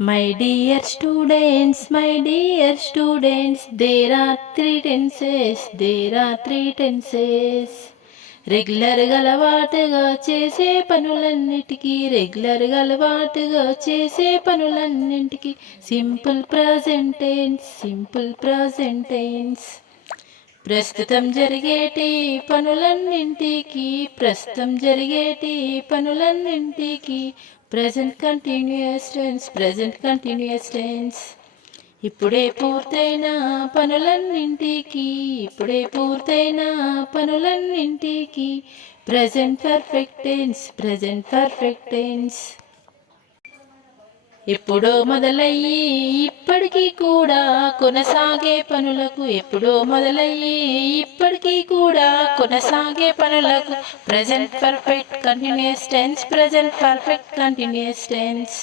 My dear students, there are three tenses, రెగ్యులర్గా అలవాటుగా చేసే పనులన్నిటికీ సింపుల్ ప్రజెంట్ టెన్స్ ప్రస్తుతం జరిగేటి పనులన్నింటికి ప్రెజెంట్ కంటిన్యూయస్ టెన్స్ ఇప్పుడే పూర్తయిన పనులన్నింటికి ప్రెజెంట్ పర్ఫెక్ట్ టెన్స్ ఎప్పుడో మొదలయ్యి ఇప్పటికీ కూడా కొనసాగే పనులకు ప్రెజెంట్ పర్ఫెక్ట్ కంటిన్యూయస్ టెన్స్